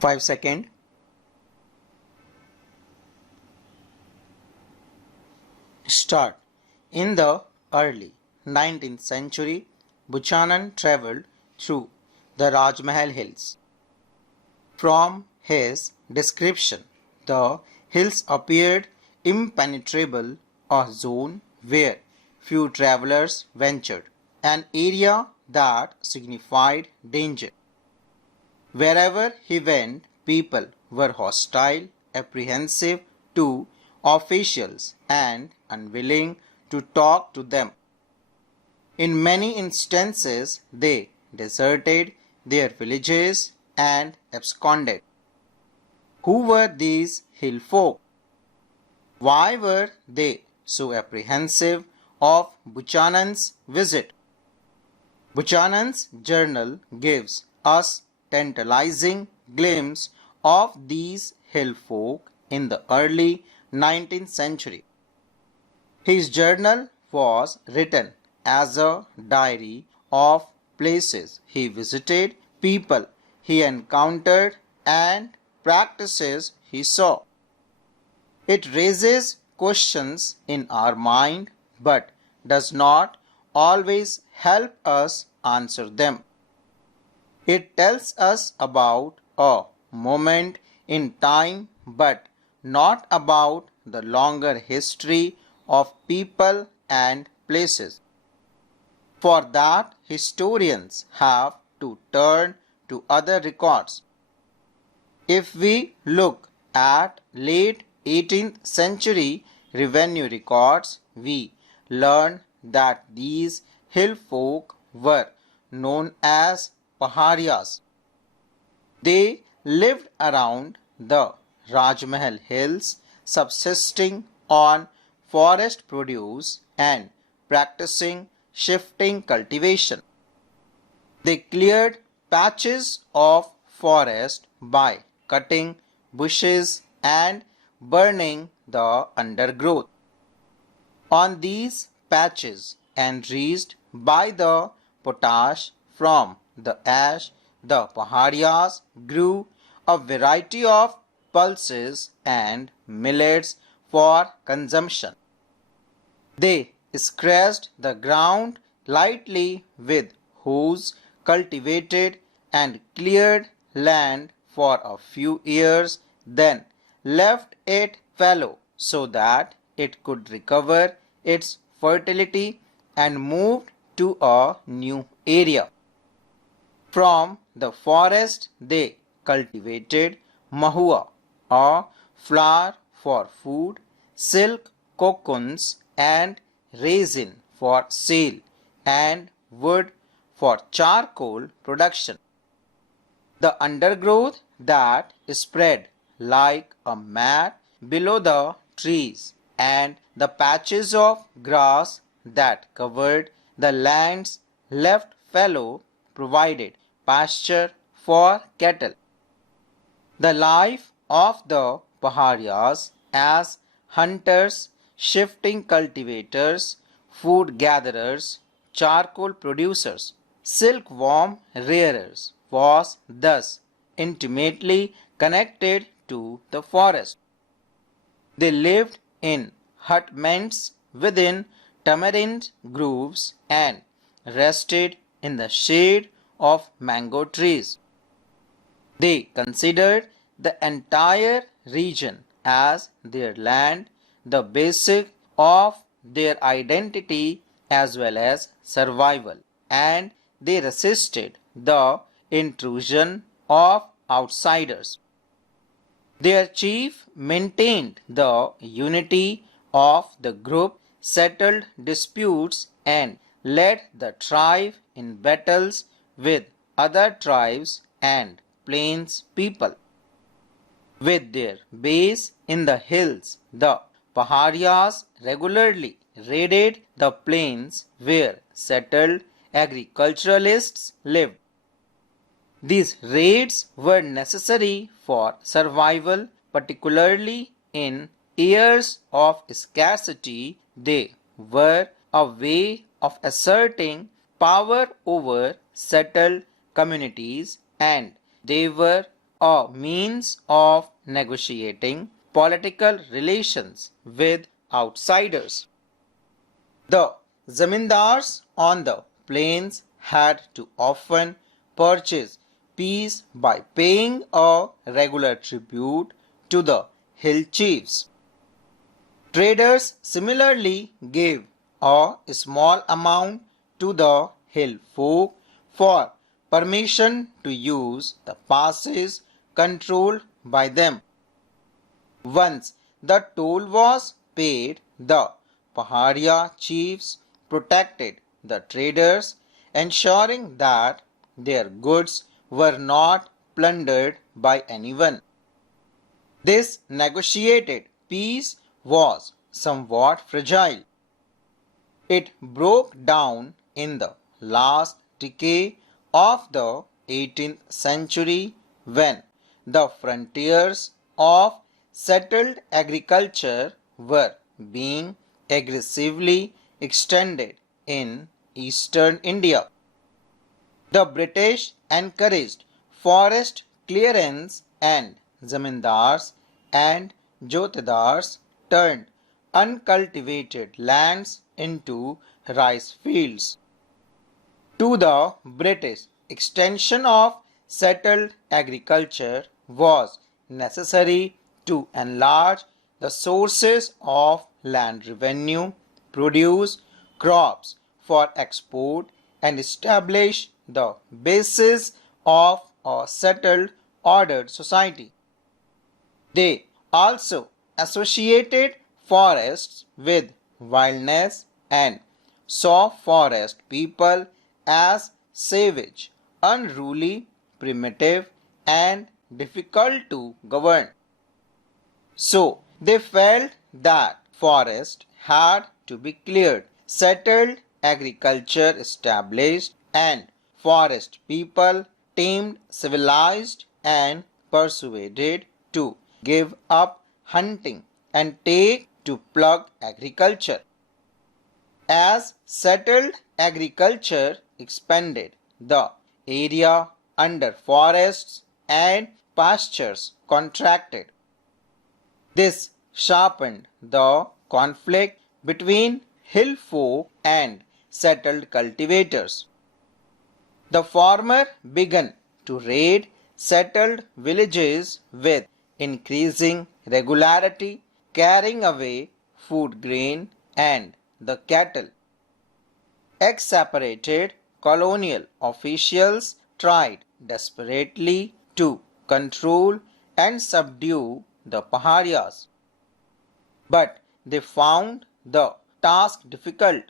5 seconds. Start. In the early 19th century, Buchanan traveled through the Rajmahal Hills. From his description, the hills appeared impenetrable, a zone where few travelers ventured, an area that signified danger. Wherever he went, people were hostile, apprehensive to officials, and unwilling to talk to them. In many instances, they deserted their villages and absconded. Who were these hill folk? Why were they so apprehensive of Buchanan's visit? Buchanan's journal gives us tantalizing glimpse of these hill folk in the early 19th century. His journal was written as a diary of places he visited, people he encountered, and practices he saw. It raises questions in our mind but does not always help us answer them. It tells us about a moment in time but not about the longer history of people and places. For that, historians have to turn to other records. If we look at late 18th century revenue records, we learn that these hill folk were known as Paharias. They lived around the Rajmahal Hills, subsisting on forest produce and practicing shifting cultivation. They cleared patches of forest by cutting bushes and burning the undergrowth. On these patches, enriched by the potash from the ash, the Paharias grew a variety of pulses and millets for consumption. They scratched the ground lightly with hoes, cultivated and cleared land for a few years, then left it fallow so that it could recover its fertility and moved to a new area. From the forest they cultivated mahua, a flower for food, silk cocoons and resin for sale, and wood for charcoal production. The undergrowth that spread like a mat below the trees and the patches of grass that covered the lands left fallow provided pasture for cattle. The life of the Paharias as hunters, shifting cultivators, food gatherers, charcoal producers, silkworm rearers was thus intimately connected to the forest. They lived in hutments within tamarind groves and rested in the shade of mango trees. They considered the entire region as their land, the basis of their identity as well as survival, and they resisted the intrusion of outsiders. Their chief maintained the unity of the group, settled disputes, and led the tribe in battles with other tribes and plains people. With their base in the hills, the Paharias regularly raided the plains where settled agriculturalists lived. These raids were necessary for survival, particularly in years of scarcity. They were a way of asserting power over settled communities, and they were a means of negotiating political relations with outsiders. The zamindars on the plains had to often purchase peace by paying a regular tribute to the hill chiefs. Traders similarly gave a small amount to the hill folk for permission to use the passes controlled by them. Once the toll was paid, the Paharia chiefs protected the traders, ensuring that their goods were not plundered by anyone. This negotiated peace was somewhat fragile. It broke down in the last decade of the 18th century when the frontiers of settled agriculture were being aggressively extended in eastern India. The British encouraged forest clearance and zamindars and jotedars turned uncultivated lands into rice fields. To the British, extension of settled agriculture was necessary to enlarge the sources of land revenue, produce crops for export, and establish the basis of a settled, ordered society. They also associated forests with wildness and saw forest people as savage, unruly, primitive, and difficult to govern. So they felt that forest had to be cleared, settled agriculture established, and forest people tamed, civilized, and persuaded to give up hunting and take to plug agriculture. As settled agriculture expanded, the area under forests and pastures contracted. This sharpened the conflict between hill folk and settled cultivators. The former began to raid settled villages with increasing regularity, carrying away food grain and the cattle. Ex-separated colonial officials tried desperately to control and subdue the Paharias, but they found the task difficult.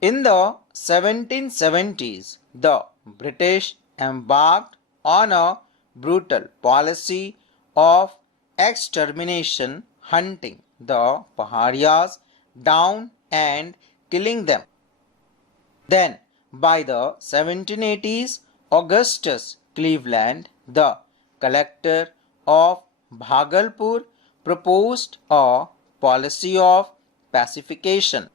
In the 1770s, the British embarked on a brutal policy of extermination, hunting the Paharias down and killing them. Then, by the 1780s, Augustus Cleveland, the collector of Bhagalpur, proposed a policy of pacification.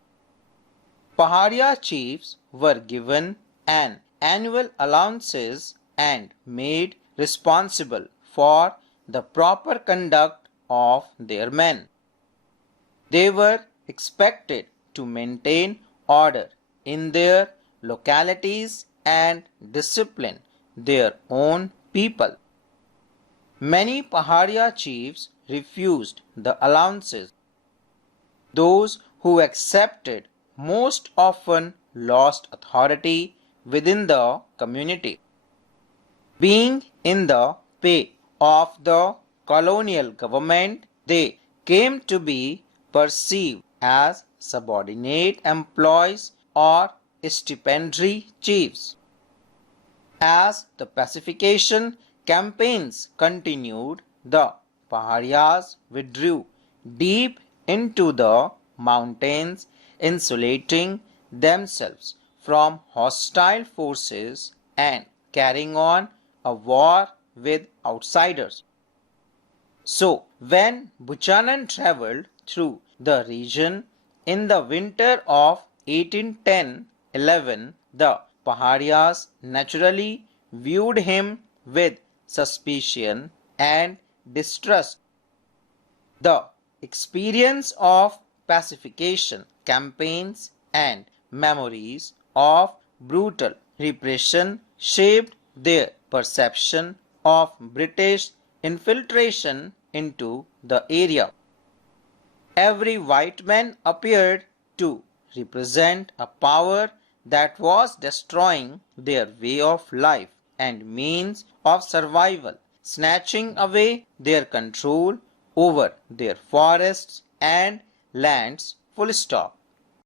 Paharia chiefs were given an annual allowances and made responsible for the proper conduct of their men. They were expected to maintain order in their localities and discipline their own people. Many Paharia chiefs refused the allowances. Those who accepted most often lost authority within the community. Being in the pay of the colonial government, they came to be perceived as subordinate employees or stipendiary chiefs. As the pacification campaigns continued, the Paharias withdrew deep into the mountains, insulating themselves from hostile forces and carrying on a war with outsiders. So, when Buchanan traveled through the region in the winter of 1810-11, the Paharias naturally viewed him with suspicion, and distrust. The experience of pacification campaigns and memories of brutal repression shaped their perception of British infiltration into the area. Every white man appeared to represent a power that was destroying their way of life and means of survival, snatching away their control over their forests and lands. Full stop.